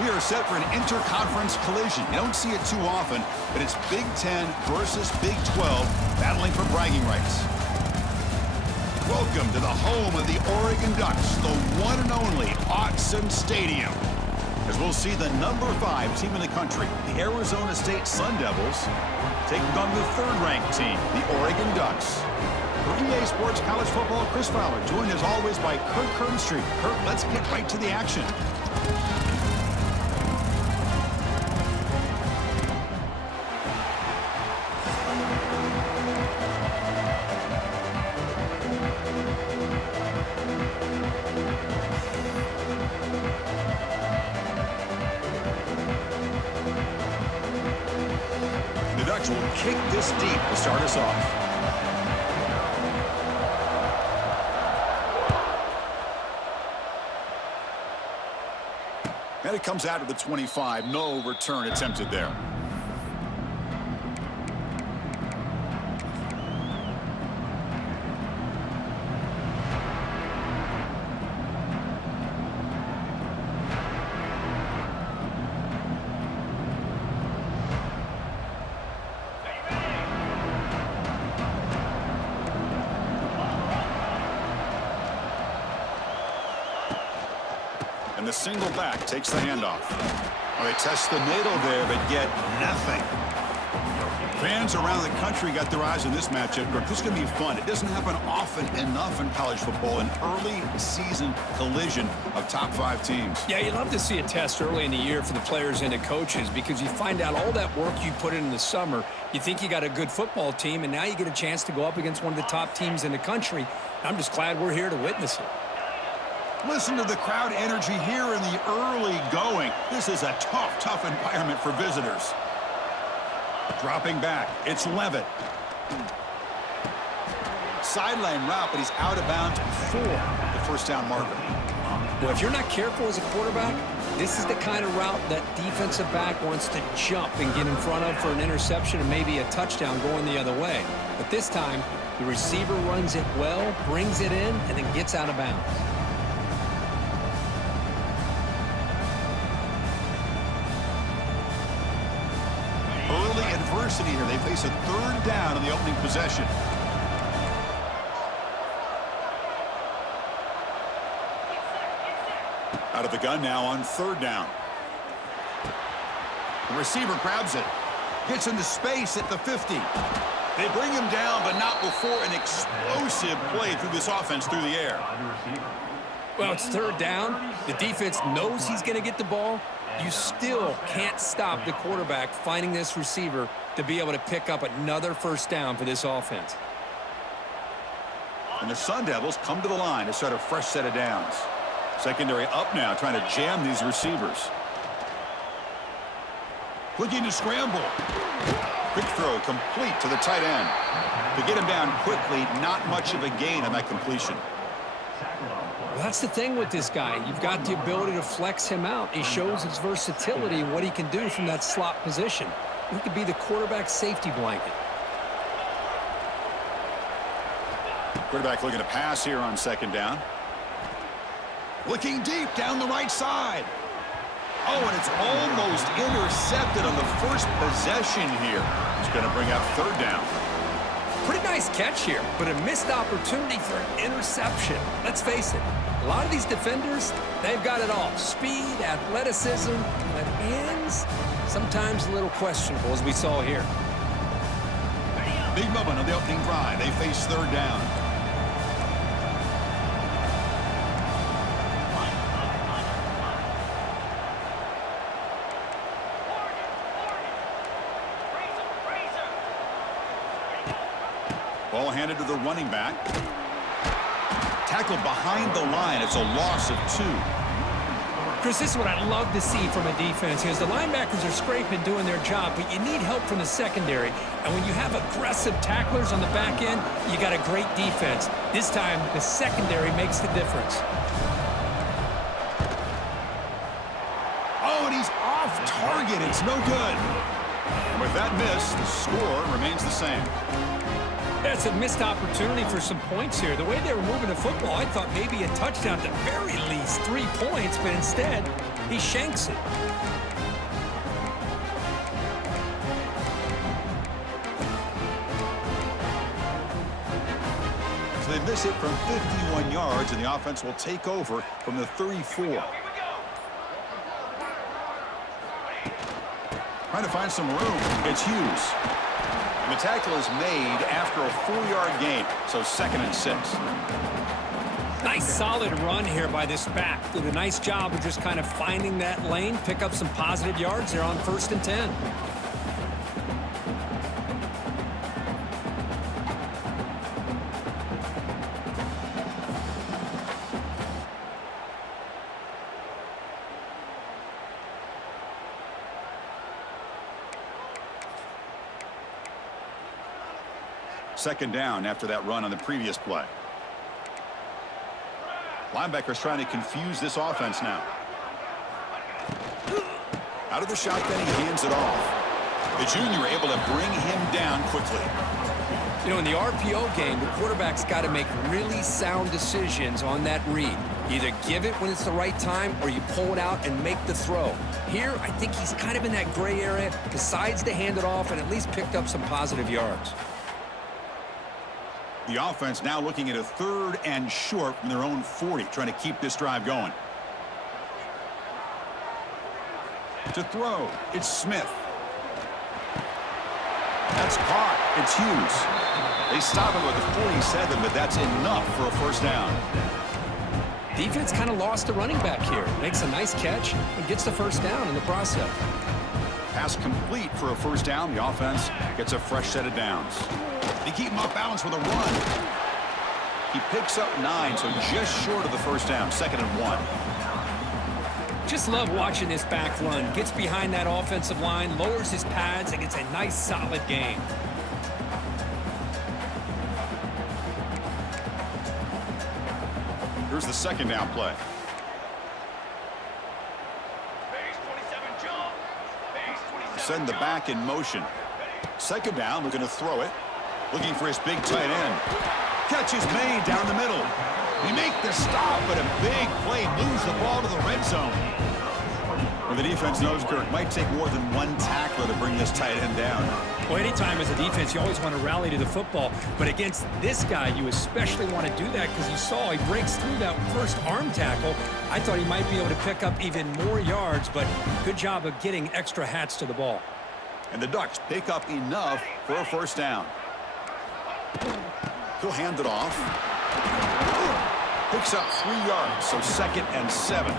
We are set for an interconference collision. You don't see it too often, but it's Big Ten versus Big 12 battling for bragging rights. Welcome to the home of the Oregon Ducks, the one and only Autzen Stadium. As we'll see the number 5 team in the country, the Arizona State Sun Devils, taking on the third-ranked team, the Oregon Ducks. For EA Sports College Football, Chris Fowler, joined as always by Kirk Kernstreet. Kirk, let's get right to the action. The Ducks will kick this deep to start us off. And it comes out of the 25. No return attempted there. And the single back takes the handoff. Well, they test the middle there, but get nothing. Fans around the country got their eyes on this matchup. This is going to be fun. It doesn't happen often enough in college football, an early season collision of top 5 teams. Yeah, you'd love to see a test early in the year for the players and the coaches because you find out all that work you put in the summer. You think you got a good football team, and now you get a chance to go up against one of the top teams in the country. I'm just glad we're here to witness it. Listen to the crowd energy here in the early going. This is a tough environment for visitors. Dropping back, it's Levitt. Sideline route, but he's out of bounds before the first down marker. Well, if you're not careful as a quarterback, this is the kind of route that defensive back wants to jump and get in front of for an interception and maybe a touchdown going the other way. But this time, the receiver runs it well, brings it in, and then gets out of bounds. Adversity here. They face a third down in the opening possession. Out of the gun now on third down. The receiver grabs it. Gets into space at the 50. They bring him down, but not before an explosive play through this offense through the air. Well, it's third down. The defense knows he's going to get the ball. You still can't stop the quarterback finding this receiver to be able to pick up another first down for this offense. And the Sun Devils come to the line to start a fresh set of downs. Secondary up now, trying to jam these receivers. Looking to scramble. Quick throw complete to the tight end. To get him down quickly, not much of a gain on that completion. Well, that's the thing with this guy. You've got the ability to flex him out. He shows his versatility and what he can do from that slot position. He could be the quarterback safety blanket. Quarterback looking to pass here on second down. Looking deep down the right side. Oh, and it's almost intercepted on the first possession here. It's going to bring up third down. Pretty nice catch here, but a missed opportunity for an interception. Let's face it, a lot of these defenders, they've got it all. Speed, athleticism, but hands, sometimes a little questionable, as we saw here. Big moment on the opening drive. They face third down. Ball handed to the running back. Tackled behind the line. It's a loss of 2. Chris, this is what I love to see from a defense because the linebackers are scraping, doing their job, but you need help from the secondary. And when you have aggressive tacklers on the back end, you got a great defense. This time, the secondary makes the difference. Oh, and he's off target. It's no good. And with that miss, the score remains the same. That's a missed opportunity for some points here. The way they were moving the football, I thought maybe a touchdown, at the very least 3 points, but instead, he shanks it. So they miss it from 51 yards, and the offense will take over from the 34. Trying to find some room. It's Hughes. And the tackle is made after a 4-yard gain, so 2nd and 6. Nice solid run here by this back. Did a nice job of just kind of finding that lane, pick up some positive yards there on 1st and 10. Second down after that run on the previous play. Linebackers trying to confuse this offense now. Out of the shotgun, he hands it off. The junior able to bring him down quickly. You know, in the RPO game, the quarterback's got to make really sound decisions on that read. Either give it when it's the right time or you pull it out and make the throw. Here, I think he's kind of in that gray area, decides to hand it off and at least picked up some positive yards. The offense now looking at a 3rd and short from their own 40, trying to keep this drive going. To throw, it's Smith. That's caught. It's Hughes. They stop him with the 47, but that's enough for a 1st down. Defense kind of lost the running back here. Makes a nice catch and gets the 1st down in the process. Pass complete for a 1st down. The offense gets a fresh set of downs. They keep him off balance with a run. He picks up 9, so just short of the 1st down. 2nd and 1. Just love watching this back run. Gets behind that offensive line, lowers his pads, and gets a nice solid gain. Here's the 2nd down play. Send the back in motion. 2nd down, looking to throw it. Looking for his big tight end. Catch is made down the middle. They make the stop, but a big play moves the ball to the red zone. Well, the defense knows, Kirk, might take more than one tackler to bring this tight end down. Well, anytime as a defense, you always want to rally to the football. But against this guy, you especially want to do that because you saw he breaks through that first arm tackle. I thought he might be able to pick up even more yards, but good job of getting extra hats to the ball. And the Ducks pick up enough for a 1st down. He'll hand it off. Picks up 3 yards, so 2nd and 7.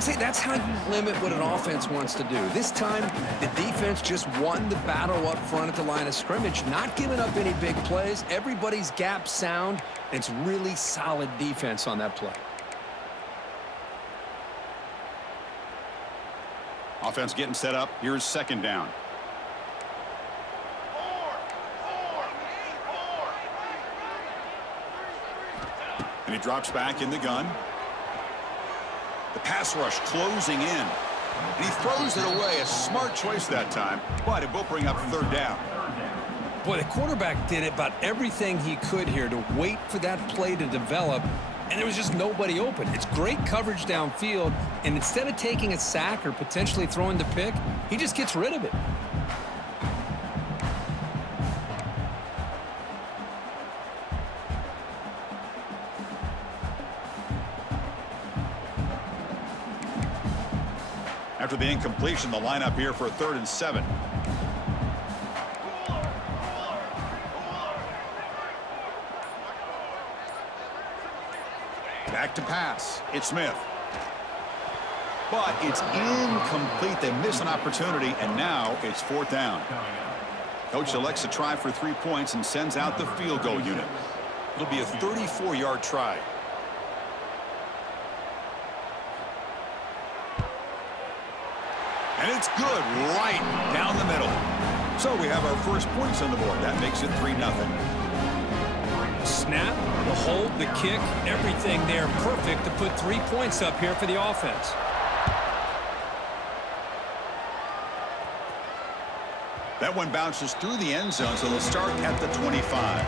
See, that's how you limit what an offense wants to do. This time, the defense just won the battle up front at the line of scrimmage, not giving up any big plays. Everybody's gap sound. It's really solid defense on that play. Offense getting set up. Here's 2nd down. And he drops back in the gun. The pass rush closing in. And he throws it away. A smart choice that time, but it will bring up 3rd down. Boy, the quarterback did about everything he could here to wait for that play to develop, and there was just nobody open. It's great coverage downfield, and instead of taking a sack or potentially throwing the pick, he just gets rid of it. After the incompletion, the lineup here for a 3rd and 7. Back to pass. It's Smith. But it's incomplete. They miss an opportunity, and now it's 4th down. Coach elects to try for 3 points and sends out the field goal unit. It'll be a 34-yard try. And it's good right down the middle. So we have our first points on the board. That makes it 3-0. Snap, the hold, the kick, everything there perfect to put 3 points up here for the offense. That one bounces through the end zone, so they'll start at the 25.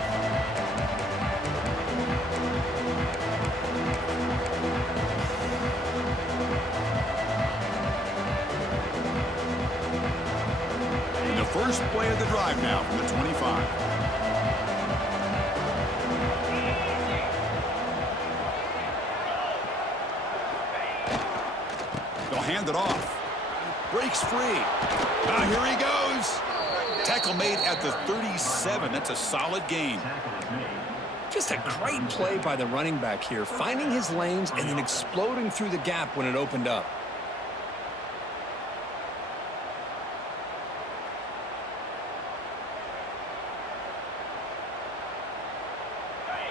first play of the drive now from the 25. They'll hand it off. Breaks free. Now here he goes. Tackle made at the 37. That's a solid gain. Just a great play by the running back here, finding his lanes and then exploding through the gap when it opened up.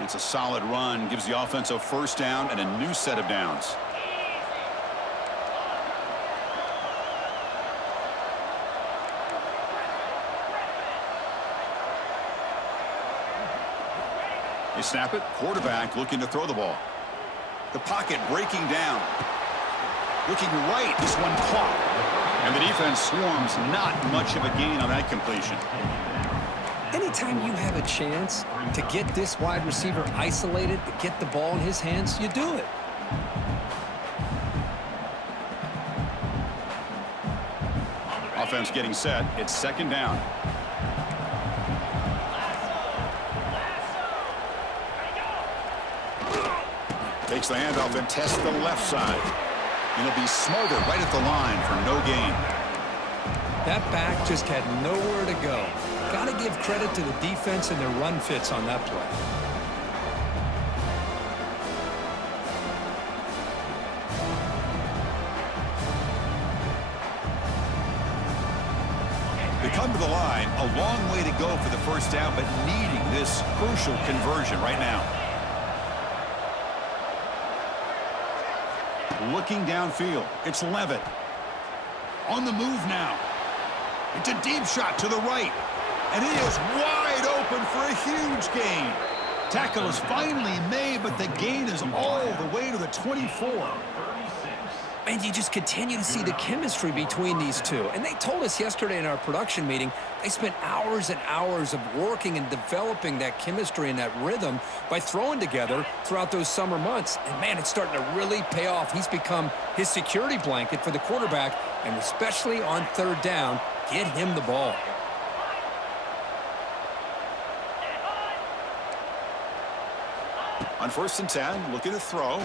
It's a solid run, gives the offense a first down and a new set of downs. They snap it. Quarterback looking to throw the ball. The pocket breaking down. Looking right. This one caught. And the defense swarms. Not much of a gain on that completion. Anytime you have a chance to get this wide receiver isolated, to get the ball in his hands, you do it. Offense getting set. It's second down. Takes the handoff and tests the left side. And he'll be smothered right at the line for no gain. That back just had nowhere to go. Got to give credit to the defense and their run fits on that play. They come to the line, a long way to go for the first down, but needing this crucial conversion right now. Looking downfield. It's Levitt. On the move now. It's a deep shot to the right. And he is wide open for a huge gain. Tackle is finally made, but the gain is all the way to the 24. And you just continue to see the chemistry between these two. And they told us yesterday in our production meeting, they spent hours and hours of working and developing that chemistry and that rhythm by throwing together throughout those summer months. And, man, it's starting to really pay off. He's become his security blanket for the quarterback, and especially on third down, get him the ball. On 1st and 10, looking to throw.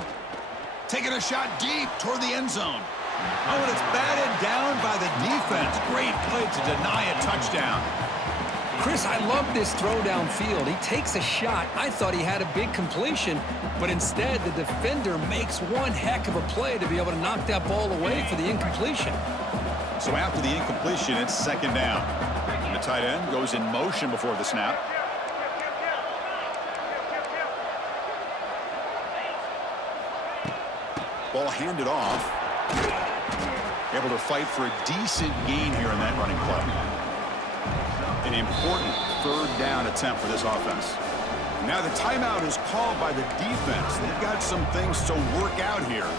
Taking a shot deep toward the end zone. Oh, and it's batted down by the defense. Great play to deny a touchdown. Chris, I love this throw downfield. He takes a shot. I thought he had a big completion, but instead the defender makes one heck of a play to be able to knock that ball away for the incompletion. So after the incompletion, it's second down. And the tight end goes in motion before the snap. Ball handed off. Able to fight for a decent gain here in that running play. An important third down attempt for this offense. Now the timeout is called by the defense. They've got some things to work out here.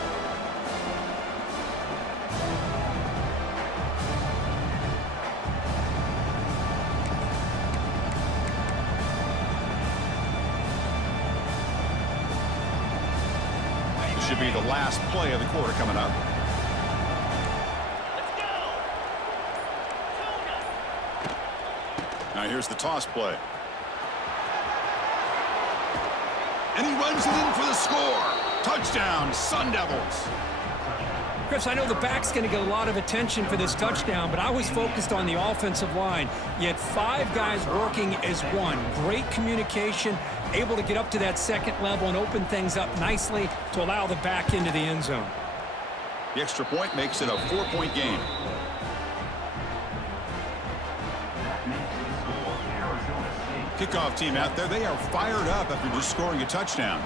Should be the last play of the quarter coming up. Now here's the toss play. And he runs it in for the score. Touchdown, Sun Devils. Chris, I know the back's going to get a lot of attention for this touchdown, but I was focused on the offensive line. You had 5 guys working as one. Great communication, able to get up to that second level and open things up nicely to allow the back into the end zone. The extra point makes it a 4-point game. Kickoff team out there, they are fired up after just scoring a touchdown.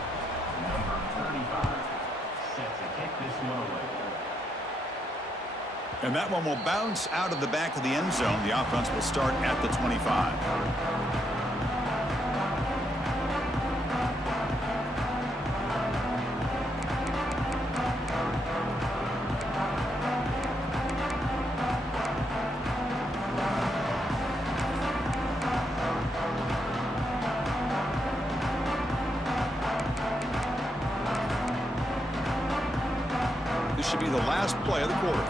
And that one will bounce out of the back of the end zone. The offense will start at the 25. This should be the last play of the quarter.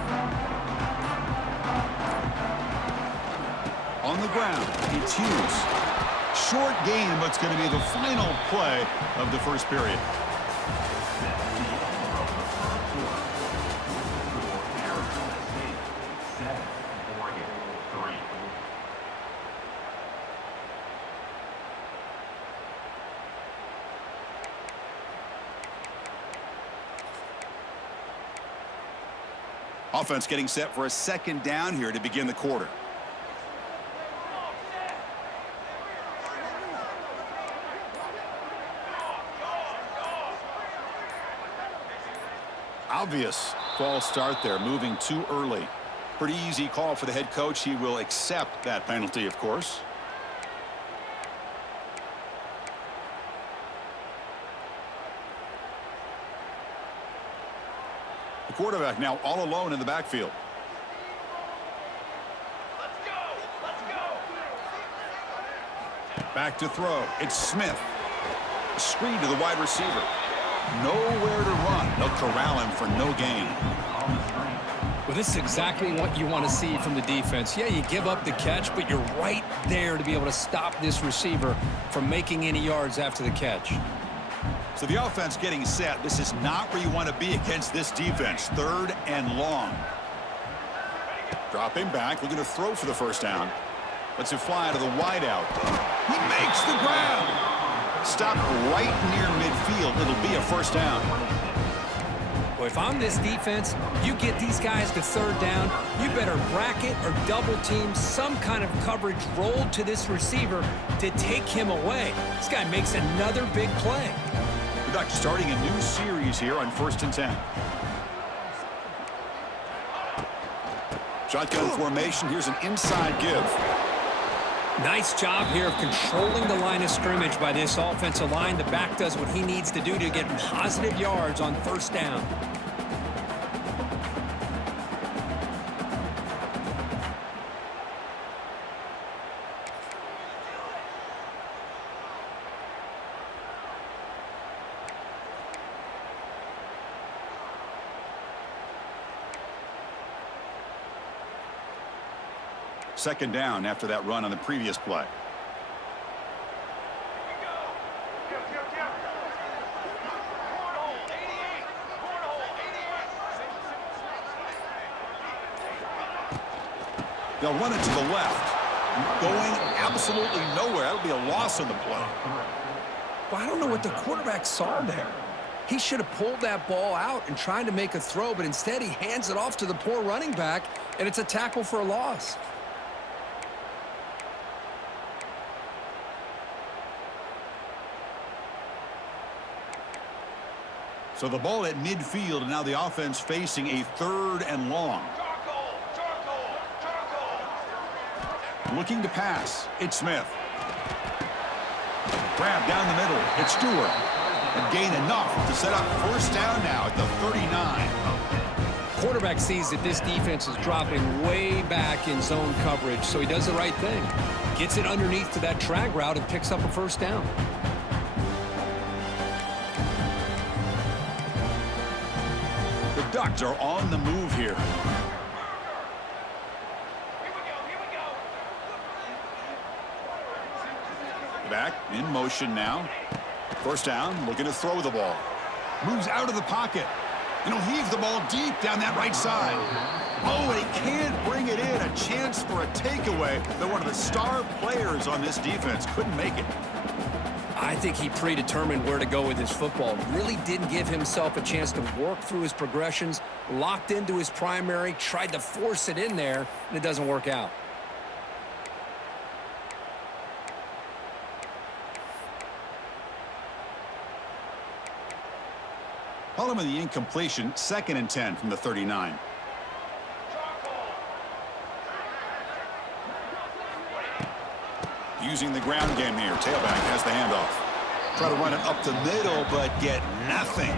On on the ground. It's Hughes. Short game, but it's going to be the final play of the first period. Offense getting set for a second down here to begin the quarter. Obvious false start there, moving too early. Pretty easy call for the head coach. He will accept that penalty, of course. The quarterback now all alone in the backfield. Back to throw. It's Smith. Screen to the wide receiver. Nowhere to run. They'll corral him for no gain. Well, this is exactly what you want to see from the defense. Yeah, you give up the catch, but you're right there to be able to stop this receiver from making any yards after the catch. So the offense getting set. This is not where you want to be against this defense. 3rd and long. Dropping back, looking to throw for the first down. Lets it fly to the wideout. He makes the grab. Stopped right near midfield. It'll be a first down. Well, if I'm this defense, you get these guys to 3rd down, you better bracket or double team some kind of coverage rolled to this receiver to take him away. This guy makes another big play. The Ducks starting a new series here on 1st and 10. Shotgun formation. Here's an inside give. Nice job here of controlling the line of scrimmage by this offensive line. The back does what he needs to do to get positive yards on 1st down. Second down after that run on the previous play. They'll run it to the left. Going absolutely nowhere. That'll be a loss on the play. Well, I don't know what the quarterback saw there. He should have pulled that ball out and tried to make a throw, but instead he hands it off to the poor running back, and it's a tackle for a loss. So the ball at midfield, and now the offense facing a 3rd and long. Looking to pass. It's Smith. Grab down the middle. It's Stewart. And gain enough to set up 1st down now at the 39. Quarterback sees that this defense is dropping way back in zone coverage, so he does the right thing. Gets it underneath to that drag route and picks up a 1st down. The Ducks are on the move here. Back in motion now. 1st down, looking to throw the ball. Moves out of the pocket. And he'll heave the ball deep down that right side. Oh, and he can't bring it in. A chance for a takeaway. But one of the star players on this defense couldn't make it. I think he predetermined where to go with his football. Really didn't give himself a chance to work through his progressions. Locked into his primary, tried to force it in there, and it doesn't work out. Call him in the incompletion. 2nd and 10 from the 39. Using the ground game here. Tailback has the handoff. Try to run it up the middle, but get nothing.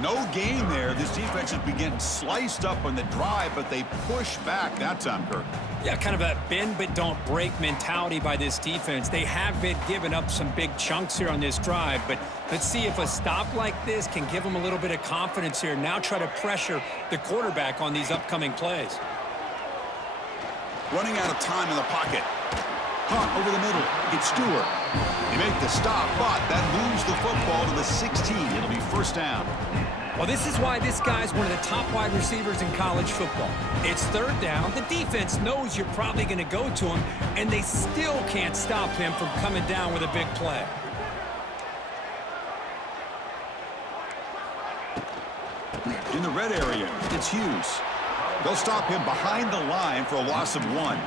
No gain there. This defense has been getting sliced up on the drive, but they push back that time, Kirk. Yeah, kind of a bend but don't break mentality by this defense. They have been giving up some big chunks here on this drive, but let's see if a stop like this can give them a little bit of confidence here. Now try to pressure the quarterback on these upcoming plays. Running out of time in the pocket. Caught over the middle. It's Stewart. They make the stop, but that moves the football to the 16. It'll be first down. Well, this is why this guy's one of the top wide receivers in college football. It's third down. The defense knows you're probably going to go to him, and they still can't stop him from coming down with a big play. In the red area, it's Hughes. They'll stop him behind the line for a loss of 1.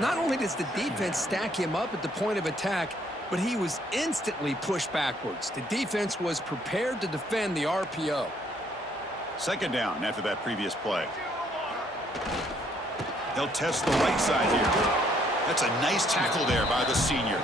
Not only does the defense stack him up at the point of attack, but he was instantly pushed backwards. The defense was prepared to defend the RPO. Second down after that previous play. They'll test the right side here. That's a nice tackle there by the senior.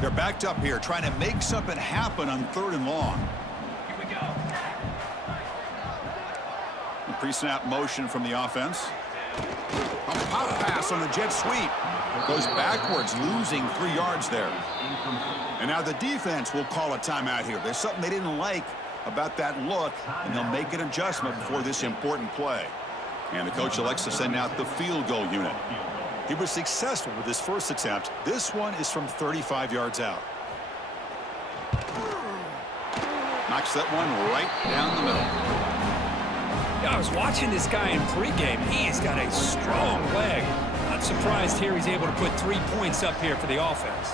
They're backed up here, trying to make something happen on 3rd and long. Here we go. The pre-snap motion from the offense. A pop pass on the jet sweep. Goes backwards, losing 3 yards there. And now the defense will call a timeout here. There's something they didn't like about that look, and they'll make an adjustment before this important play. And the coach elects to send out the field goal unit. He was successful with his first attempt. This one is from 35 yards out. Knocks that one right down the middle. Yeah, I was watching this guy in pregame. He's got a strong leg. Not surprised here he's able to put 3 points up here for the offense.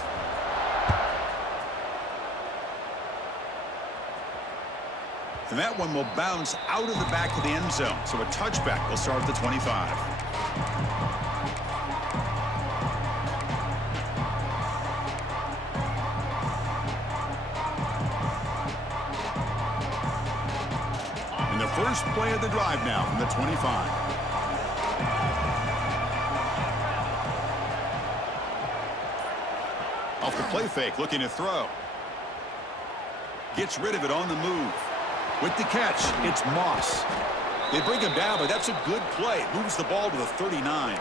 And that one will bounce out of the back of the end zone. So a touchback will start at the 25. First play of the drive now from the 25. Off the play fake, looking to throw. Gets rid of it on the move. With the catch, it's Moss. They bring him down, but that's a good play. Moves the ball to the 39.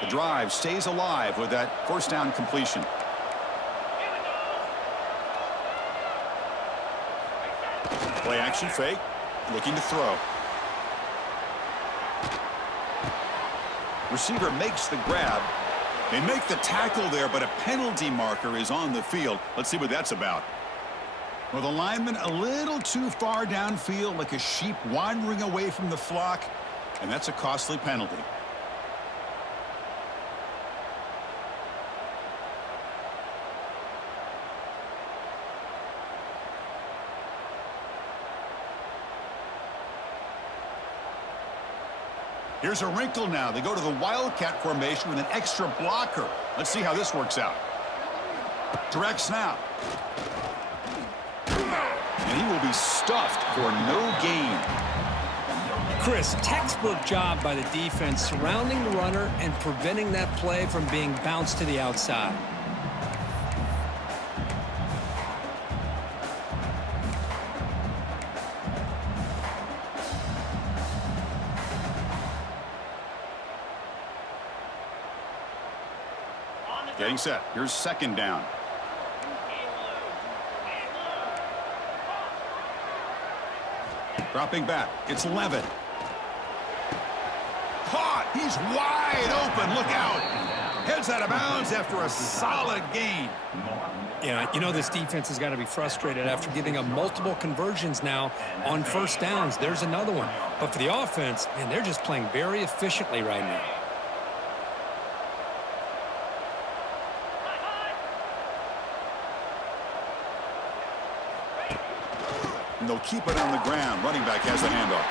The drive stays alive with that first down completion. Play action fake, looking to throw. Receiver makes the grab. They make the tackle there, but a penalty marker is on the field. Let's see what that's about. Well, the lineman a little too far downfield, like a sheep wandering away from the flock, and that's a costly penalty. Here's a wrinkle now. They go to the Wildcat formation with an extra blocker. Let's see how this works out. Direct snap. And he will be stuffed for no gain. Chris, textbook job by the defense surrounding the runner and preventing that play from being bounced to the outside. Getting set. Here's second down. Dropping back. It's Levin. Caught. He's wide open. Look out. Heads out of bounds after a solid gain. Yeah, you know this defense has got to be frustrated after giving up multiple conversions now on first downs. There's another one. But for the offense, man, they're just playing very efficiently right now. And they'll keep it on the ground. Running back has the handoff.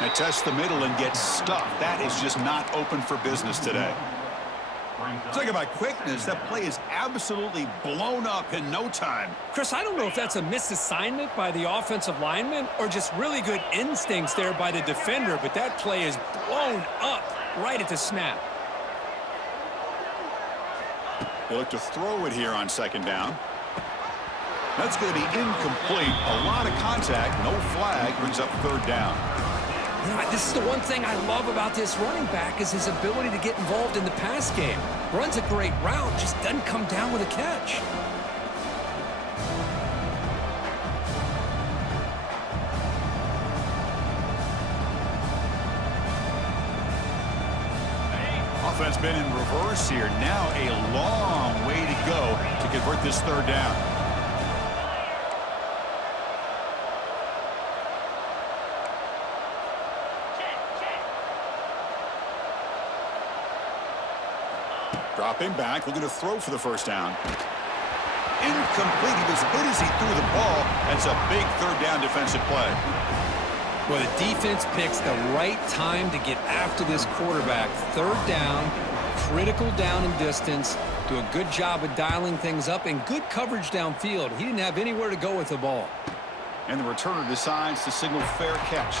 They test the middle and get stuffed. That is just not open for business today. Talk about quickness. That play is absolutely blown up in no time. Chris, I don't know if that's a misassignment by the offensive lineman or just really good instincts there by the defender, but that play is blown up right at the snap. They look to throw it here on second down. That's going to be incomplete. A lot of contact, no flag, brings up third down. You know, this is the one thing I love about this running back is his ability to get involved in the pass game. Runs a great route, just doesn't come down with a catch. Offense been in reverse here. Now a long way to go to convert this third down. Dropping back, looking to throw for the first down. Incomplete. He was hit as he threw the ball. That's a big third down defensive play. Well, the defense picks the right time to get after this quarterback. Third down, critical down and distance. Do a good job of dialing things up and good coverage downfield. He didn't have anywhere to go with the ball. And the returner decides to signal fair catch.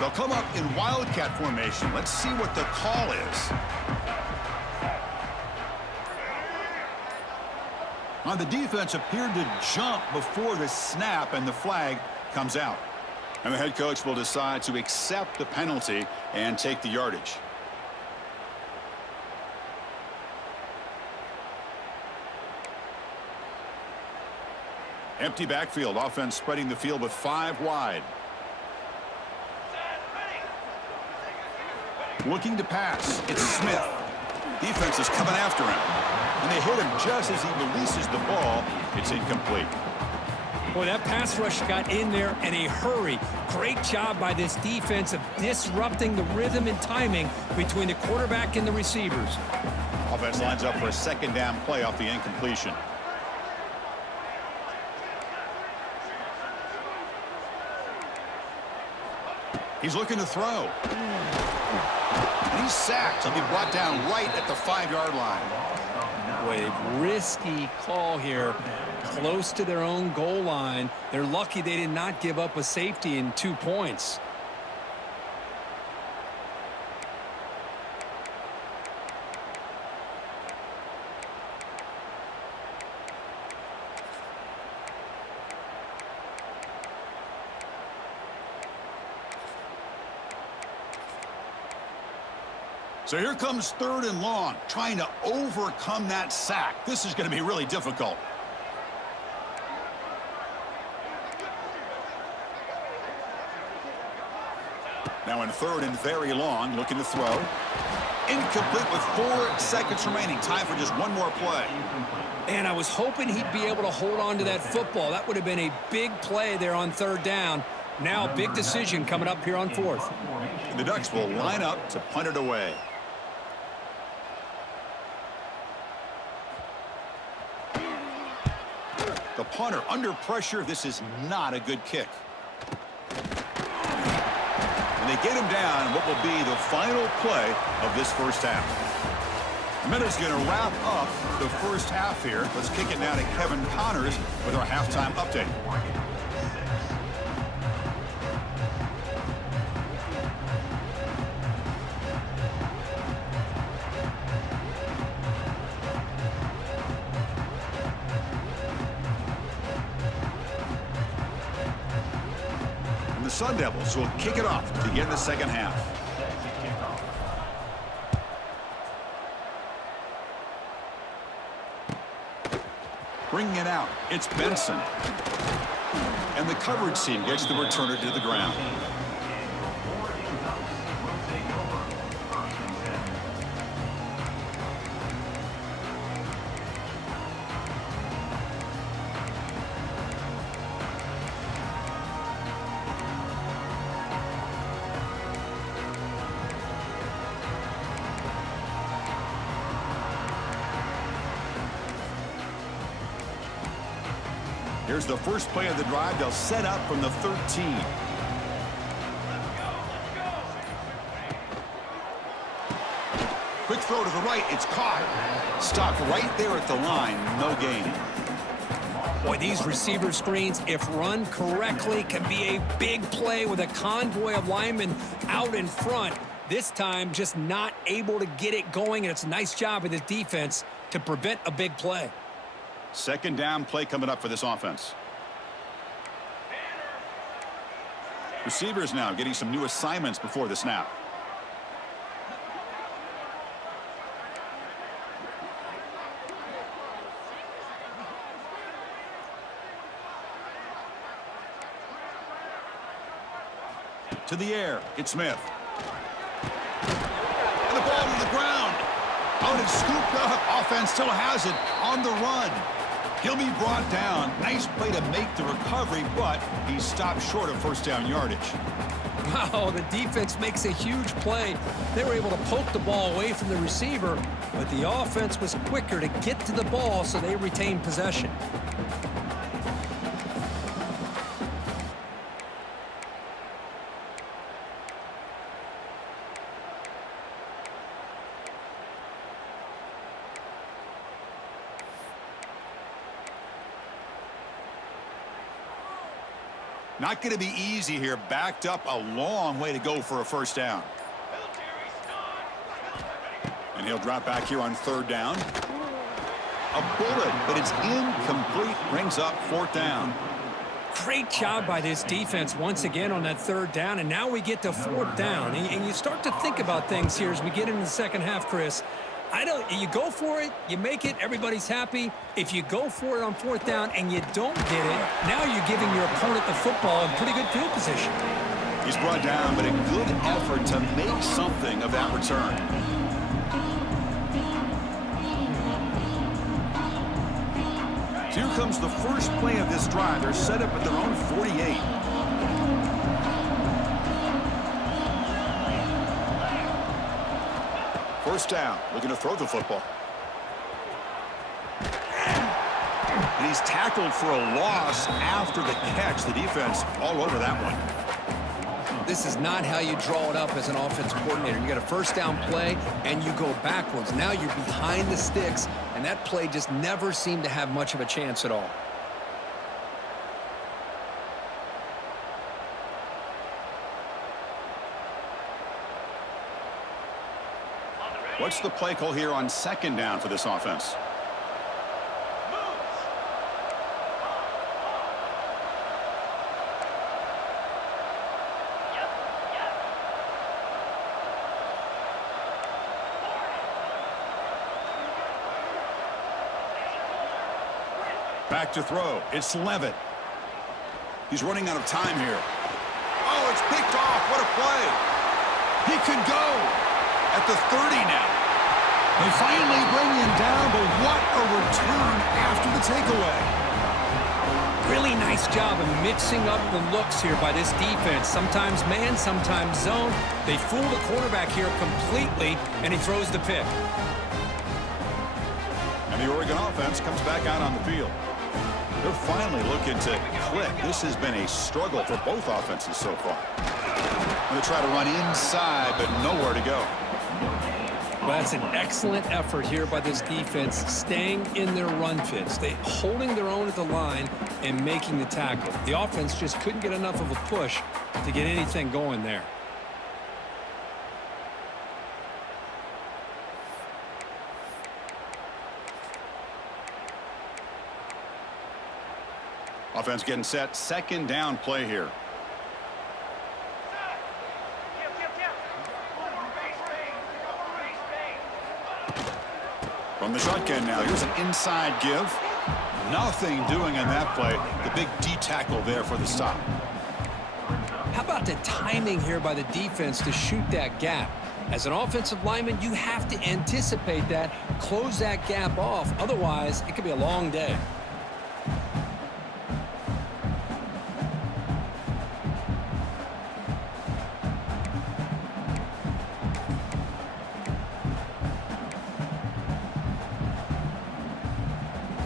They'll come up in wildcat formation. Let's see what the call is. Now, the defense appeared to jump before the snap, and the flag comes out. And the head coach will decide to accept the penalty and take the yardage. Empty backfield. Offense spreading the field with 5 wide. Looking to pass. It's Smith. Defense is coming after him. And they hit him just as he releases the ball. It's incomplete. Boy, that pass rush got in there in a hurry. Great job by this defense of disrupting the rhythm and timing between the quarterback and the receivers. Offense lines up for a second down play off the incompletion. He's looking to throw. And he's sacked. He'll be brought down right at the 5-yard line. Boy, a risky call here. Close to their own goal line. They're lucky they did not give up a safety in 2 points. So here comes third and long, trying to overcome that sack. This is going to be really difficult. Now in third and very long, looking to throw. Incomplete with 4 seconds remaining. Time for just one more play. And I was hoping he'd be able to hold on to that football. That would have been a big play there on third down. Now a big decision coming up here on fourth. And the Ducks will line up to punt it away. The punter under pressure. This is not a good kick. And they get him down in what will be the final play of this first half. The minute's going to wrap up the first half here. Let's kick it now to Kevin Connors with our halftime update. Sun Devils will kick it off to begin the second half. Bringing it out, it's Benson. And the coverage team gets the returner to the ground. Here's the first play of the drive. They'll set up from the 13. Quick throw to the right. It's caught. Stopped right there at the line. No gain. Boy, these receiver screens, if run correctly, can be a big play with a convoy of linemen out in front. This time, just not able to get it going, and it's a nice job of this defense to prevent a big play. Second down play coming up for this offense. Receivers now getting some new assignments before the snap. To the air, it's Smith. And the ball to the ground. Oh, it's scooped up. Offense still has it on the run. He'll be brought down. Nice play to make the recovery, but he's stopped short of first down yardage. Wow, the defense makes a huge play. They were able to poke the ball away from the receiver, but the offense was quicker to get to the ball, so they retained possession. Not going to be easy here. Backed up a long way to go for a first down. And he'll drop back here on third down. A bullet, but it's incomplete. Brings up fourth down. Great job by this defense once again on that third down, and now we get to fourth down. And you start to think about things here as we get into the second half, Chris. You go for it, you make it, everybody's happy. If you go for it on fourth down and you don't get it, now you're giving your opponent the football in pretty good field position. He's brought down, but a good effort to make something of that return. So here comes the first play of this drive. They're set up at their own 48. First down, looking to throw the football. And he's tackled for a loss after the catch. The defense all over that one. This is not how you draw it up as an offensive coordinator. You got a first down play, and you go backwards. Now you're behind the sticks, and that play just never seemed to have much of a chance at all. What's the play call here on second down for this offense? Back to throw. It's Levitt. He's running out of time here. Oh, it's picked off. What a play. He could go at the 30 now. They finally bring him down, but what a return after the takeaway. Really nice job of mixing up the looks here by this defense. Sometimes man, sometimes zone. They fool the quarterback here completely, and he throws the pick. And the Oregon offense comes back out on the field. They're finally looking to click. This has been a struggle for both offenses so far. They try to run inside, but nowhere to go. Well, that's an excellent effort here by this defense, staying in their run fits. They holding their own at the line and making the tackle. The offense just couldn't get enough of a push to get anything going there. Offense getting set. Second down play here. From the shotgun now, here's an inside give. Nothing doing on that play. The big D tackle there for the stop. How about the timing here by the defense to shoot that gap? As an offensive lineman, you have to anticipate that, close that gap off. Otherwise, it could be a long day.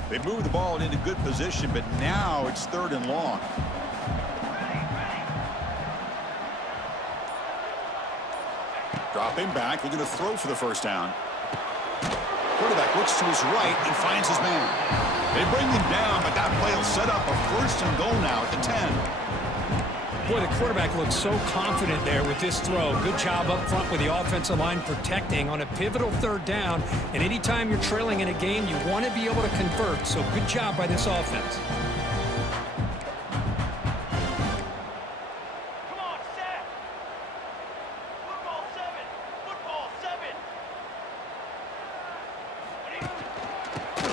They moved the ball into good position, but now it's 3rd and long. Dropping back, looking to throw for the first down. Quarterback looks to his right and finds his man. They bring him down, but that play will set up a 1st and goal now at the 10. Boy, the quarterback looks so confident there with this throw. Good job up front with the offensive line protecting on a pivotal 3rd down. And anytime you're trailing in a game, you want to be able to convert. So good job by this offense. Come on, set. Football 7.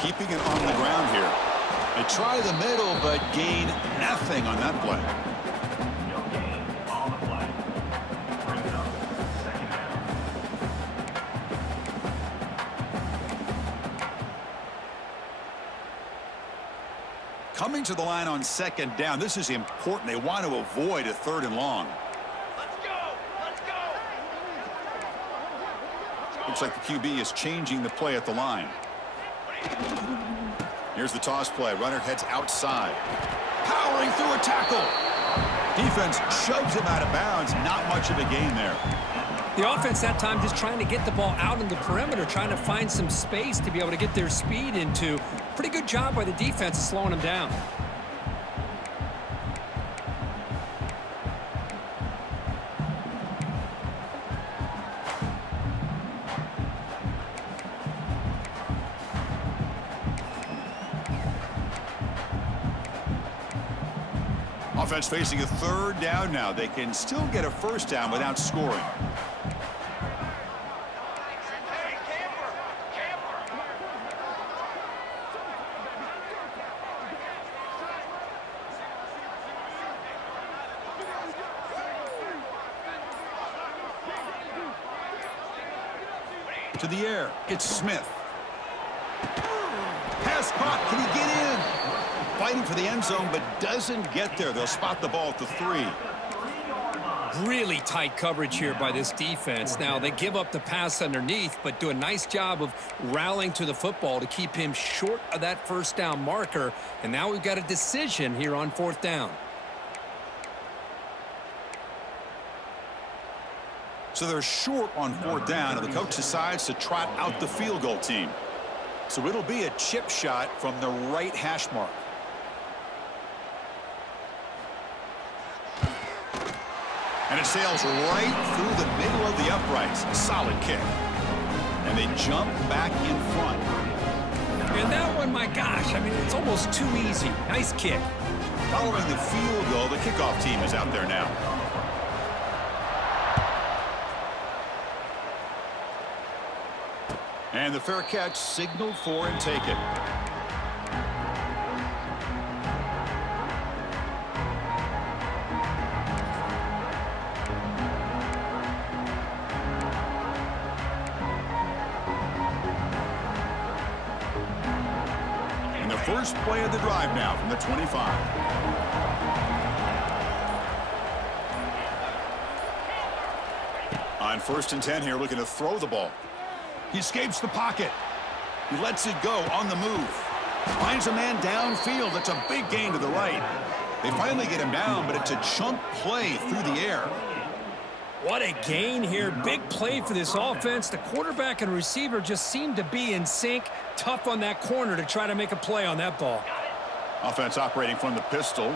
Keeping it on the ground here. They try the middle, but gain nothing on that play. Coming to the line on 2nd down. This is important. They want to avoid a 3rd and long. Let's go. Let's go. Looks like the QB is changing the play at the line. Here's the toss play. Runner heads outside. Powering through a tackle. Defense shoves him out of bounds. Not much of a gain there. The offense that time just trying to get the ball out in the perimeter, trying to find some space to be able to get their speed into. Pretty good job by the defense of slowing them down. Offense facing a 3rd down now. They can still get a 1st down without scoring. Hey, camper. To the air. It's Smith. Pass caught. Can he get in? Fighting for the end zone, but doesn't get there. They'll spot the ball at the 3. Really tight coverage here by this defense. Now, they give up the pass underneath, but do a nice job of rallying to the football to keep him short of that 1st down marker. And now we've got a decision here on 4th down. So they're short on 4th down, and the coach decides to trot out the field goal team. So it'll be a chip shot from the right hash mark. And it sails right through the middle of the uprights. A solid kick. And they jump back in front. And that one, my gosh, I mean, it's almost too easy. Nice kick. Following the field goal, the kickoff team is out there now. And the fair catch signaled for and taken. And the first play of the drive now from the 25. On 1st and 10 here, looking to throw the ball. He escapes the pocket. He lets it go on the move. Finds a man downfield. It's a big gain to the right. They finally get him down, but it's a chunk play through the air. What a gain here. Big play for this offense. The quarterback and receiver just seem to be in sync. Tough on that corner to try to make a play on that ball. Offense operating from the pistol.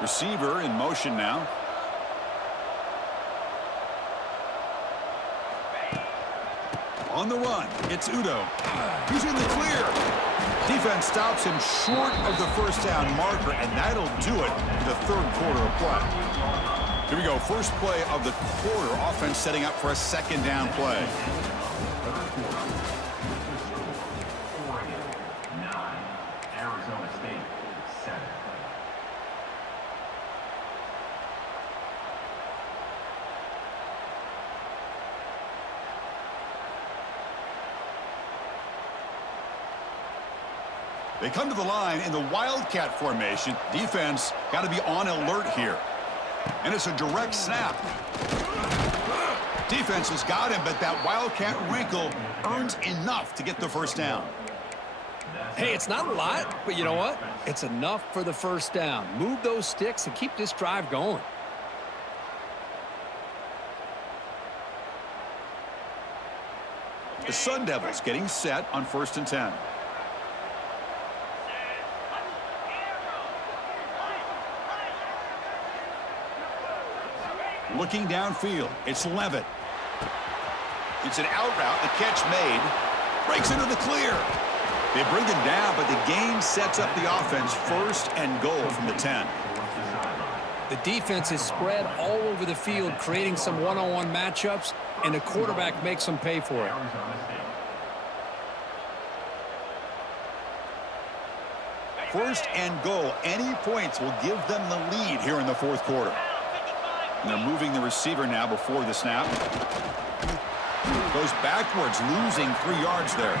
Receiver in motion now. On the run, it's Udo. He's in the clear. Defense stops him short of the 1st down marker, and that'll do it for the 3rd quarter of play. Here we go, first play of the quarter. Offense setting up for a 2nd down play. Oregon 9, Arizona State 7. They come to the line in the Wildcat formation. Defense got to be on alert here. And it's a direct snap. Defense has got him, but that Wildcat wrinkle earns enough to get the first down. Hey, it's not a lot, but you know what? It's enough for the first down. Move those sticks and keep this drive going. The Sun Devils getting set on 1st and 10. Looking downfield, it's Levitt. It's an out route, the catch made. Breaks into the clear. They bring him down, but the gain sets up the offense 1st and goal from the 10. The defense is spread all over the field, creating some one-on-one matchups, and the quarterback makes them pay for it. First and goal. Any points will give them the lead here in the 4th quarter. And they're moving the receiver now before the snap. Goes backwards, losing 3 yards there.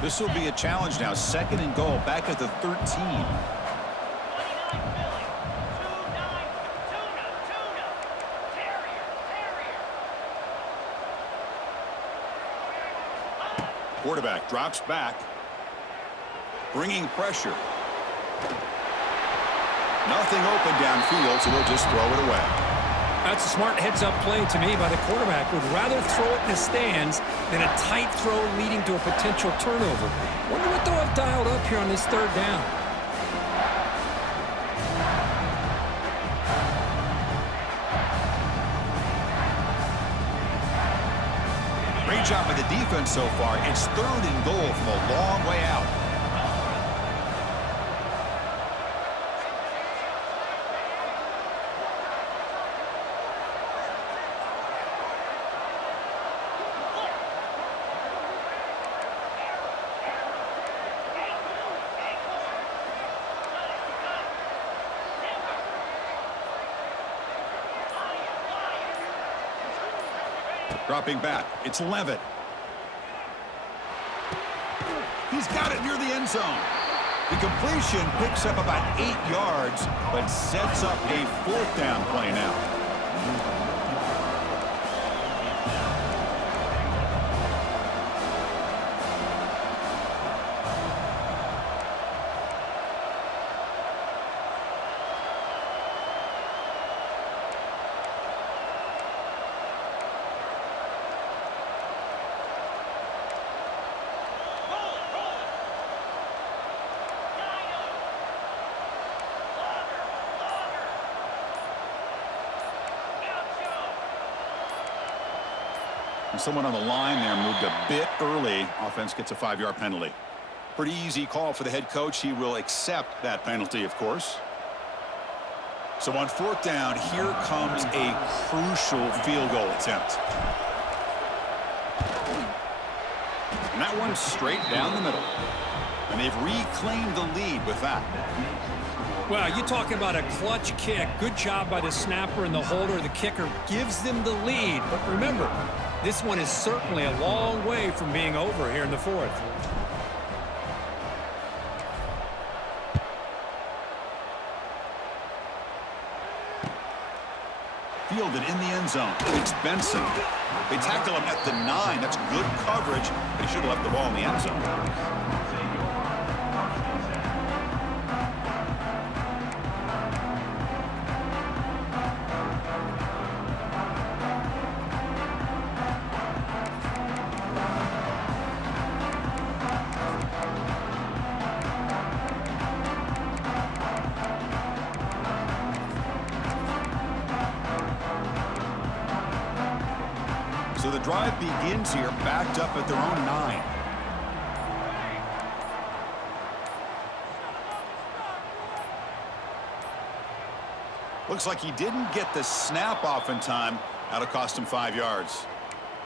This will be a challenge now. 2nd and goal, back at the 13. Quarterback drops back, bringing pressure. Nothing open downfield, so we'll just throw it away. That's a smart heads-up play to me by the quarterback. Would rather throw it in the stands than a tight throw leading to a potential turnover. Wonder what they'll have dialed up here on this 3rd down. Great job by the defense so far. It's 3rd and goal from a long way out. Dropping back, it's Levitt. He's got it near the end zone. The completion picks up about 8 yards, but sets up a 4th down play now. And someone on the line there moved a bit early. Offense gets a 5-yard penalty. Pretty easy call for the head coach. He will accept that penalty, of course. So on 4th down, here comes a crucial field goal attempt. And that one's straight down the middle. And they've reclaimed the lead with that. Well, you're talking about a clutch kick. Good job by the snapper and the holder. The kicker gives them the lead. But remember, this one is certainly a long way from being over here in the 4th. Fielded in the end zone. It's Benson. They tackle him at the 9. That's good coverage, but he should have left the ball in the end zone. So the drive begins here, backed up at their own 9. Looks like he didn't get the snap off in time. That'll cost him 5 yards.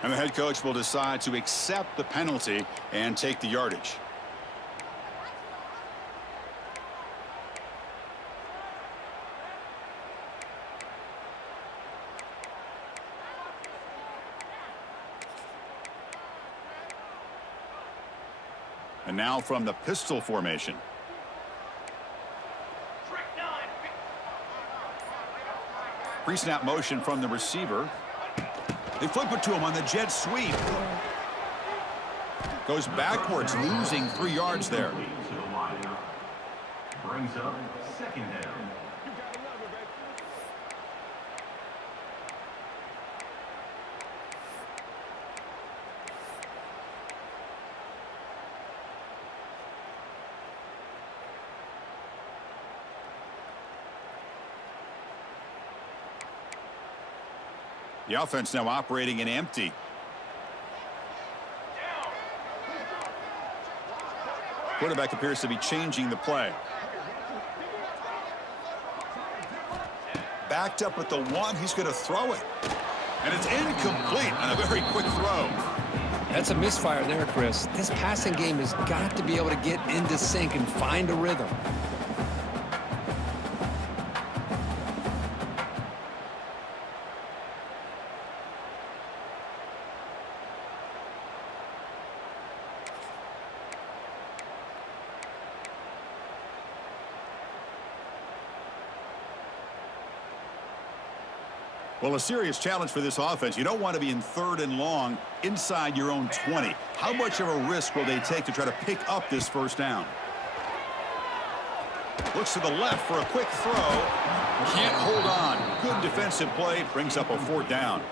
And the head coach will decide to accept the penalty and take the yardage. And now from the pistol formation. Trick 9. Pre-snap motion from the receiver. They flip it to him on the jet sweep. Goes backwards, losing 3 yards there. To the line. Brings up second down. The offense now operating in empty. Quarterback appears to be changing the play. Backed up at the 1. He's going to throw it. And it's incomplete on a very quick throw. That's a misfire there, Chris. This passing game has got to be able to get into sync and find a rhythm. Well, a serious challenge for this offense. You don't want to be in 3rd and long inside your own 20. How much of a risk will they take to try to pick up this first down? Looks to the left for a quick throw. Can't hold on. Good defensive play. Brings up a 4th down.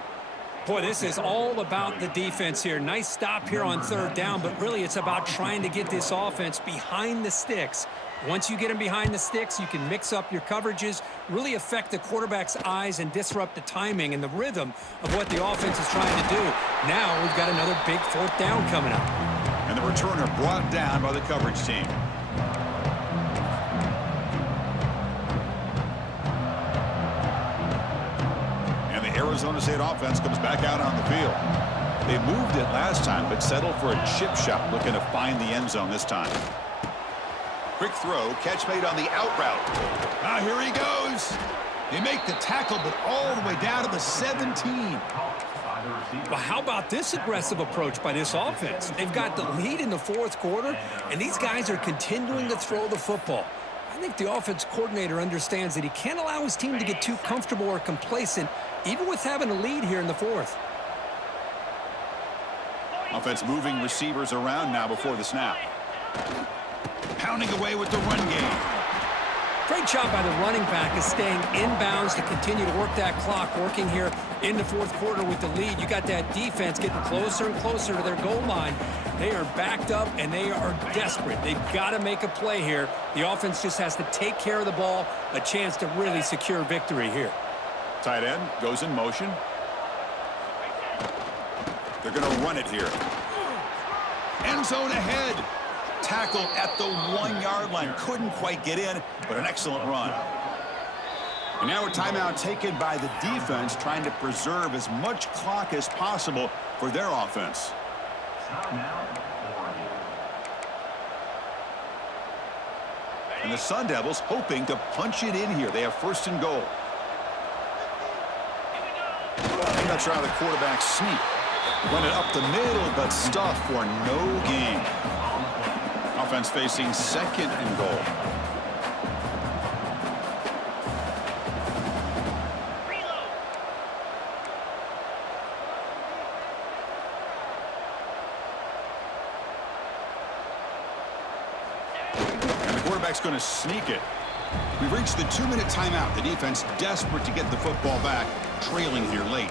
Boy, this is all about the defense here. Nice stop here on 3rd down, but really it's about trying to get this offense behind the sticks. Once you get them behind the sticks, you can mix up your coverages, really affect the quarterback's eyes and disrupt the timing and the rhythm of what the offense is trying to do. Now we've got another big 4th down coming up. And the returner brought down by the coverage team. And the Arizona State offense comes back out on the field. They moved it last time, but settled for a chip shot, looking to find the end zone this time. Quick throw, catch made on the out route. Ah, here he goes. They make the tackle, but all the way down to the 17. Well, how about this aggressive approach by this offense? They've got the lead in the 4th quarter, and these guys are continuing to throw the football. I think the offense coordinator understands that he can't allow his team to get too comfortable or complacent, even with having a lead here in the 4th. Offense moving receivers around now before the snap. Pounding away with the run game. Great job by the running back is staying inbounds to continue to work that clock, working here in the 4th quarter with the lead. You got that defense getting closer and closer to their goal line. They are backed up, and they are desperate. They've got to make a play here. The offense just has to take care of the ball, a chance to really secure victory here. Tight end goes in motion. They're going to run it here. End zone ahead. Tackle at the 1-yard line. Couldn't quite get in, but an excellent run. And now a timeout taken by the defense, trying to preserve as much clock as possible for their offense. And the Sun Devils hoping to punch it in here. They have 1st and goal. I'm not sure how the quarterback sneak. Run it up the middle, but stuff for no gain. Offense facing 2nd and goal. And the quarterback's going to sneak it. We've reached the 2-minute timeout. The defense desperate to get the football back, trailing here late.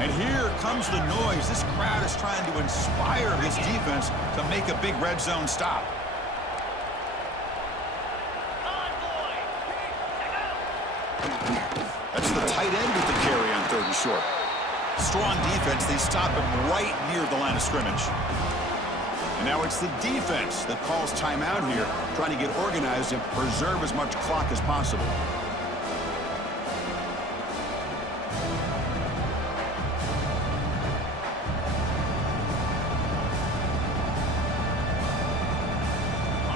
And here comes the noise. This crowd is trying to inspire this defense to make a big red zone stop. That's the tight end with the carry on 3rd and short. Strong defense. They stop him right near the line of scrimmage. And now it's the defense that calls timeout here, trying to get organized and preserve as much clock as possible.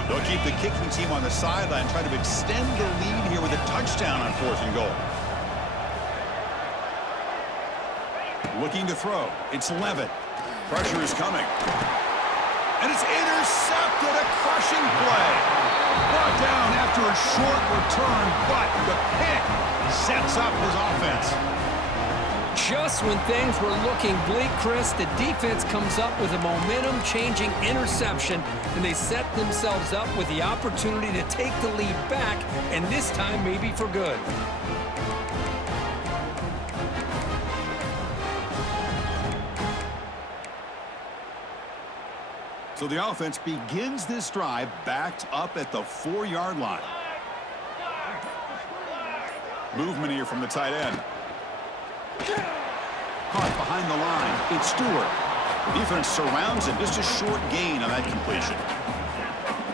They'll keep the kicking team on the sideline, trying to extend the lead here with a touchdown on 4th and goal. Looking to throw. It's Levitt. Pressure is coming. And it's intercepted. A crushing play. Brought down after a short return, but the pick sets up his offense. Just when things were looking bleak, Chris, the defense comes up with a momentum-changing interception, and they set themselves up with the opportunity to take the lead back, and this time maybe for good. So the offense begins this drive backed up at the 4-yard line. Movement here from the tight end. Caught behind the line. It's Stewart. The defense surrounds him. Just a short gain on that completion.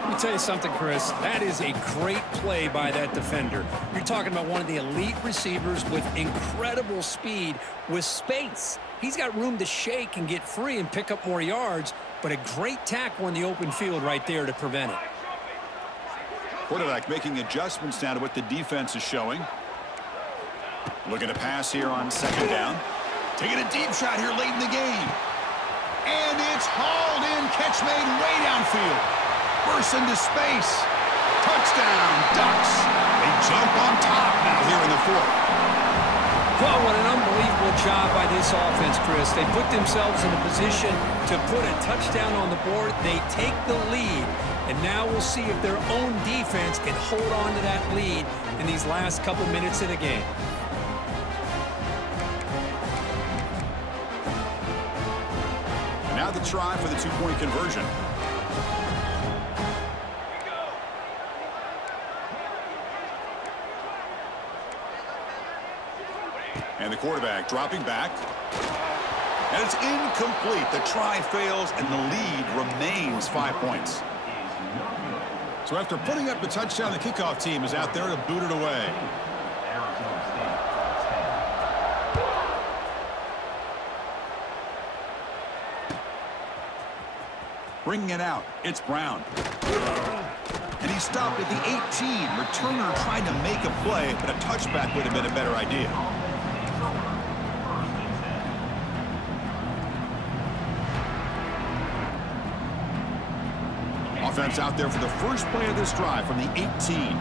Let me tell you something, Chris. That is a great play by that defender. You're talking about one of the elite receivers with incredible speed, with space. He's got room to shake and get free and pick up more yards, but a great tackle in the open field right there to prevent it. Quarterback making adjustments now to what the defense is showing. Looking to pass here on second down. Taking a deep shot here late in the game. And it's hauled in. Catch made way downfield. Bursts into space. Touchdown, Ducks. They jump on top now here in the fourth. Well, what an unbelievable job by this offense, Chris. They put themselves in a position to put a touchdown on the board. They take the lead. And now we'll see if their own defense can hold on to that lead in these last couple minutes of the game. Now the try for the two-point conversion. And the quarterback dropping back. And it's incomplete. The try fails, and the lead remains 5 points. So after putting up the touchdown, the kickoff team is out there to boot it away. Bringing it out, it's Brown. And he stopped at the 18. Returner trying to make a play, but a touchback would have been a better idea. Offense out there for the first play of this drive from the 18.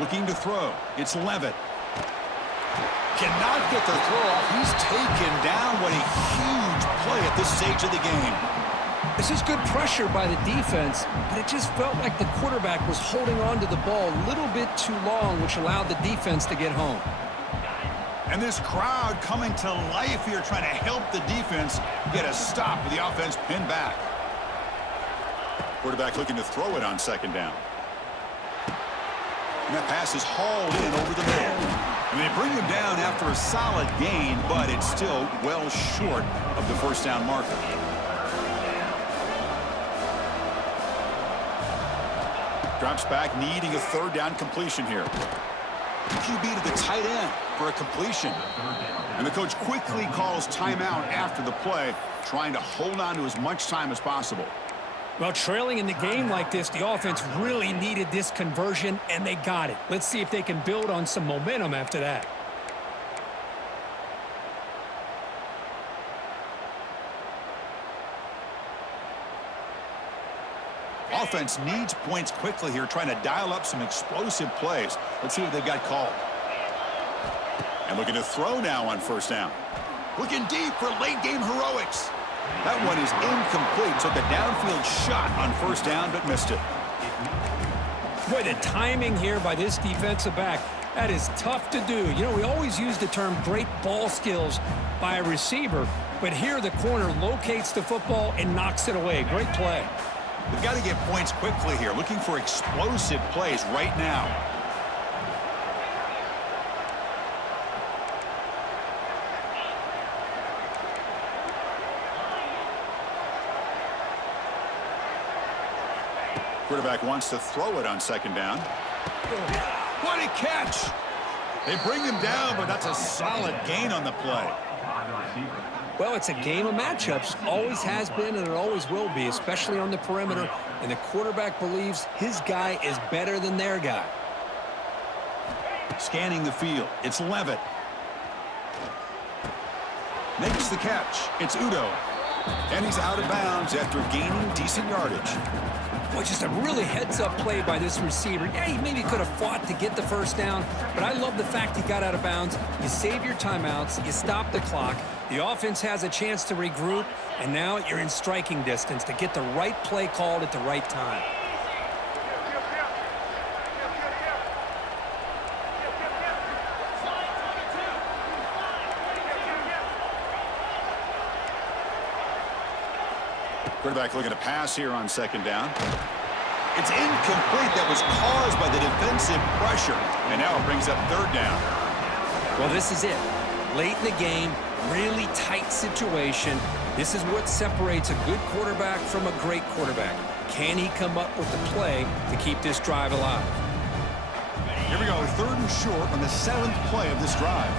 Looking to throw. It's Levitt. Cannot get the throw off. He's taken down. What a huge play at this stage of the game. This is good pressure by the defense, but it just felt like the quarterback was holding on to the ball a little bit too long, which allowed the defense to get home. And this crowd coming to life here, trying to help the defense get a stop with the offense pinned back. Quarterback looking to throw it on second down. And that pass is hauled in over the middle. And they bring him down after a solid gain, but it's still well short of the first down marker. Drops back, needing a third down completion here. QB to the tight end for a completion. And the coach quickly calls timeout after the play, trying to hold on to as much time as possible. Well, trailing in the game like this, the offense really needed this conversion, and they got it. Let's see if they can build on some momentum after that. Offense needs points quickly here, trying to dial up some explosive plays. Let's see what they've got called. And looking to throw now on first down. Looking deep for late-game heroics. That one is incomplete. Took a downfield shot on first down, but missed it. Boy, the timing here by this defensive back, that is tough to do. You know, we always use the term great ball skills by a receiver, but here the corner locates the football and knocks it away. Great play. They've got to get points quickly here, looking for explosive plays right now. Quarterback wants to throw it on second down. What a catch! They bring him down, but that's a solid gain on the play. by the receiver. Well, it's a game of matchups. Always has been, and it always will be, especially on the perimeter. And the quarterback believes his guy is better than their guy. Scanning the field. It's Levitt. Makes the catch. It's Udo. And he's out of bounds after gaining decent yardage. Well, just a really heads-up play by this receiver. Yeah, he maybe could have fought to get the first down, but I love the fact he got out of bounds. You save your timeouts, you stop the clock, the offense has a chance to regroup, and now you're in striking distance to get the right play called at the right time. Quarterback looking to pass here on second down. It's incomplete. That was caused by the defensive pressure. And now it brings up third down. Well, this is it. Late in the game, really tight situation. This is what separates a good quarterback from a great quarterback. Can he come up with the play to keep this drive alive? Here we go, third and short on the 7th play of this drive.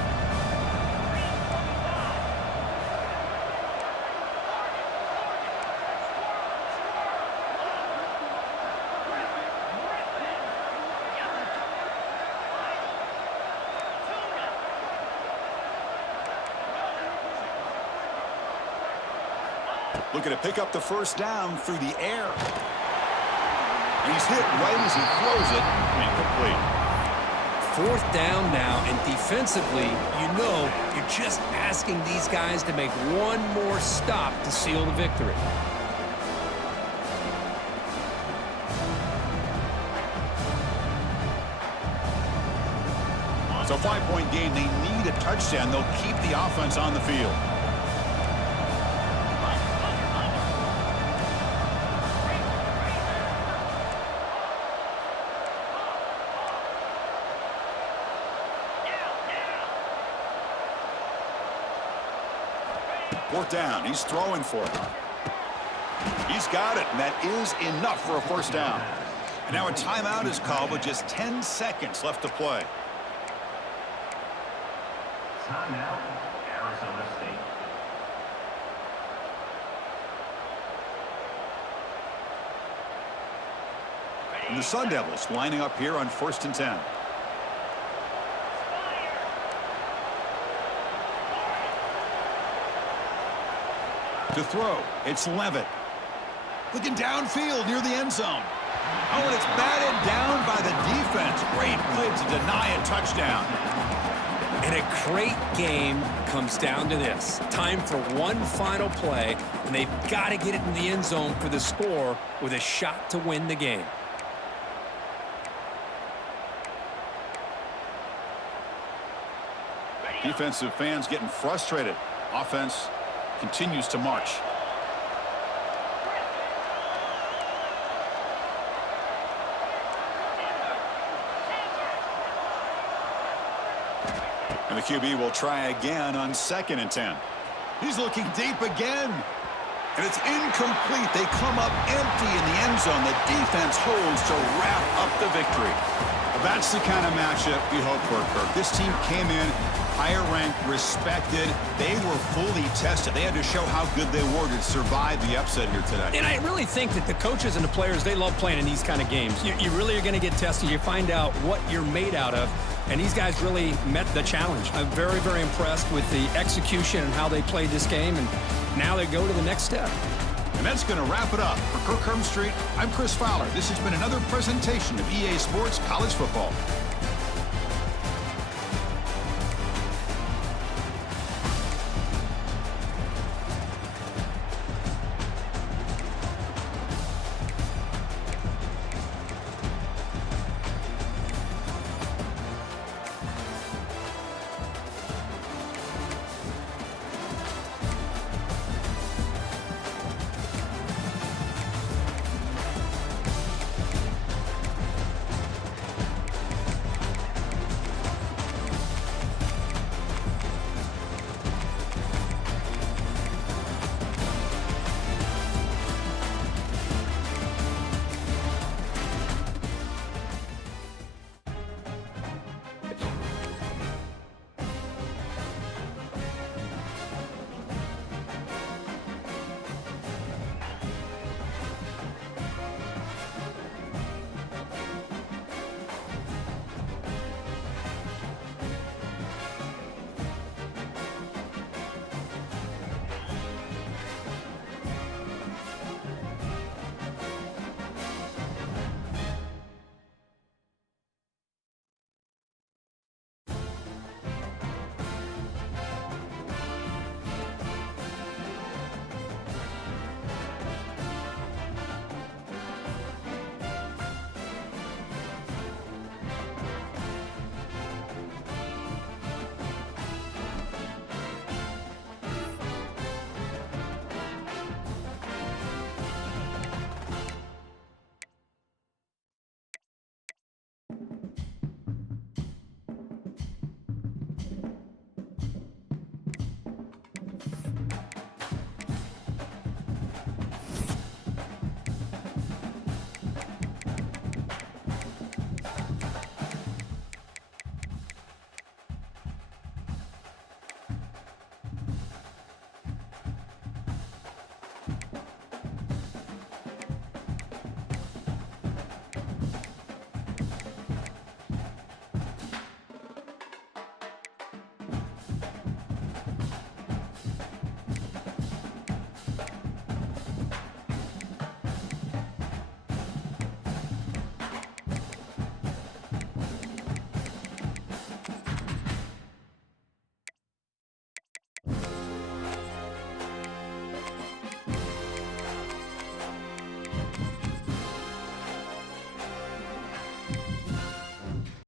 Looking to pick up the first down through the air. And he's hit right as he throws it. Incomplete. Fourth down now, and defensively, you know you're just asking these guys to make one more stop to seal the victory. So 5-point game. They need a touchdown. They'll keep the offense on the field. Fourth down. He's throwing for it. He's got it, and that is enough for a first down. And now a timeout is called with just 10 seconds left to play. Timeout, Arizona State. And the Sun Devils lining up here on 1st and 10. To throw, it's Levitt. Looking downfield near the end zone. Oh, and it's batted down by the defense. Great play to deny a touchdown. And a great game comes down to this. Time for one final play, and they've got to get it in the end zone for the score with a shot to win the game. Defensive fans getting frustrated. Offense continues to march. And the QB will try again on 2nd and 10. He's looking deep again. And it's incomplete. They come up empty in the end zone. The defense holds to wrap up the victory. Well, that's the kind of matchup we hope for, Kirk. This team came in higher ranked, respected. They were fully tested. They had to show how good they were to survive the upset here today. And I really think that the coaches and the players, they love playing in these kind of games. You really are going to get tested. You find out what you're made out of. And these guys really met the challenge. I'm very, very impressed with the execution and how they played this game. And now they go to the next step. And that's going to wrap it up. For Kirk Street, I'm Chris Fowler. This has been another presentation of EA Sports College Football.